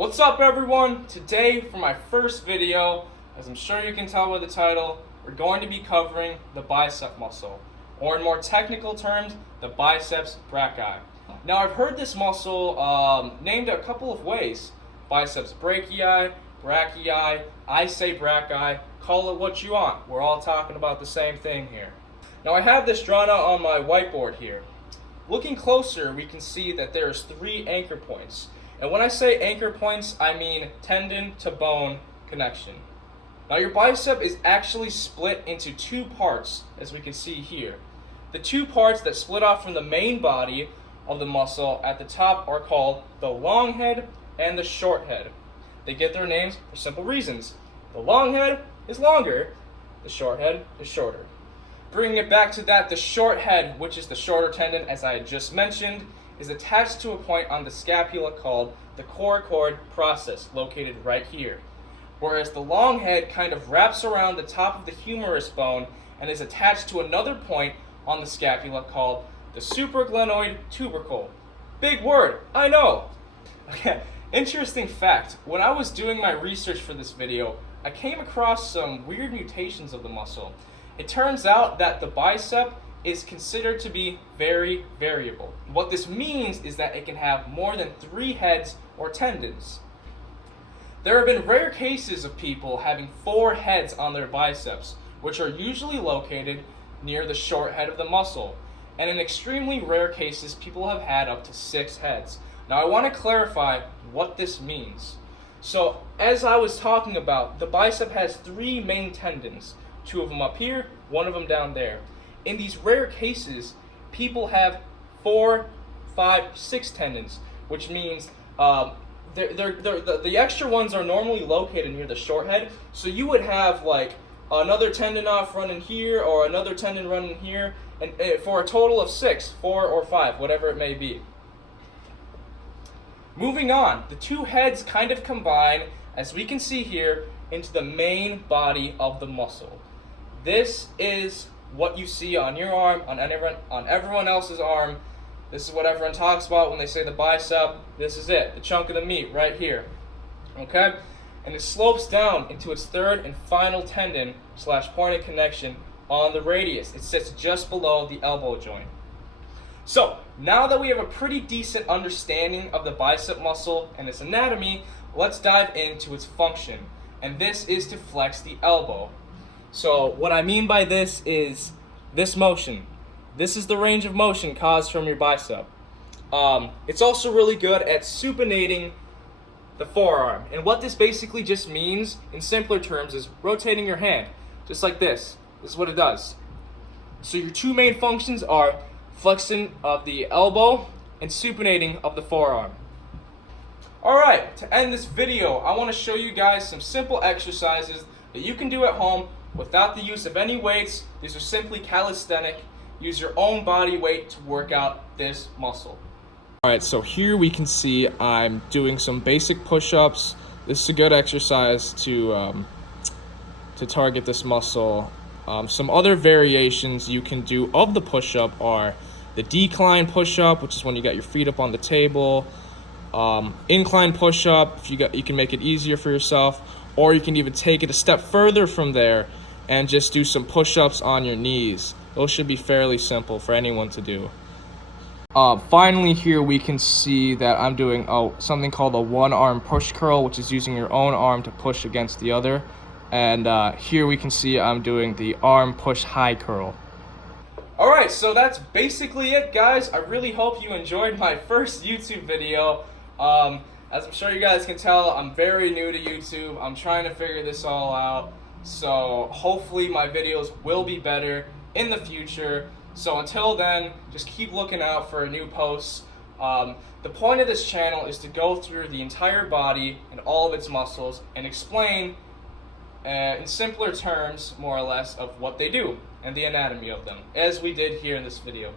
What's up everyone? Today for my first video, as I'm sure you can tell by the title, we're going to be covering the bicep muscle, or in more technical terms, the biceps brachii. Now I've heard this muscle named a couple of ways. Biceps brachii, brachii, I say brachii, call it what you want. We're all talking about the same thing here. Now I have this drawn out on my whiteboard here. Looking closer, we can see that there's 3 anchor points. And when I say anchor points, I mean tendon to bone connection. Now your bicep is actually split into 2 parts, as we can see here. The 2 parts that split off from the main body of the muscle at the top are called the long head and the short head. They get their names for simple reasons. The long head is longer, the short head is shorter. Bringing it back to that, the short head, which is the shorter tendon as I had just mentioned, is attached to a point on the scapula called the coracoid process, located right here. Whereas the long head kind of wraps around the top of the humerus bone and is attached to another point on the scapula called the supraglenoid tubercle. Big word, I know! Okay, interesting fact, when I was doing my research for this video, I came across some weird mutations of the muscle. It turns out that the bicep is considered to be very variable. What this means is that it can have more than 3 heads or tendons. There have been rare cases of people having 4 heads on their biceps, which are usually located near the short head of the muscle. And in extremely rare cases, people have had up to 6 heads. Now I want to clarify what this means. So as I was talking about, the bicep has 3 main tendons. 2 of them up here, 1 of them down there. In these rare cases, people have 4, 5, 6 tendons, which means the extra ones are normally located near the short head. So you would have like another tendon off running here or another tendon running here, and for a total of 6, 4 or 5, whatever it may be. Moving on, the 2 heads kind of combine, as we can see here, into the main body of the muscle. This is what you see on your arm, on everyone else's arm. This is what everyone talks about when they say the bicep. This is it, the chunk of the meat right here. Okay? And it slopes down into its 3rd and final tendon / point of connection on the radius. It sits just below the elbow joint. So, now that we have a pretty decent understanding of the bicep muscle and its anatomy, let's dive into its function. And this is to flex the elbow. So what I mean by this is this motion. This is the range of motion caused from your bicep. It's also really good at supinating the forearm. And what this basically just means, in simpler terms, is rotating your hand. Just like this. This is what it does. So your 2 main functions are flexing of the elbow and supinating of the forearm. Alright, to end this video, I want to show you guys some simple exercises that you can do at home without the use of any weights. These are simply calisthenic. Use your own body weight to work out this muscle. Alright, so here we can see I'm doing some basic push-ups. This is a good exercise to target this muscle. Some other variations you can do of the push-up are the decline push-up, which is when you got your feet up on the table. Incline push-up, if you can make it easier for yourself, or you can even take it a step further from there and just do some push-ups on your knees. Those should be fairly simple for anyone to do. Finally, here we can see that I'm doing something called a 1-arm push curl, which is using your own arm to push against the other. And here we can see I'm doing the arm push high curl. Alright, so that's basically it, guys. I really hope you enjoyed my first YouTube video. As I'm sure you guys can tell, I'm very new to YouTube. I'm trying to figure this all out. So hopefully my videos will be better in the future. So until then, just keep looking out for new posts. The point of this channel is to go through the entire body and all of its muscles and explain in simpler terms, more or less, of what they do and the anatomy of them, as we did here in this video.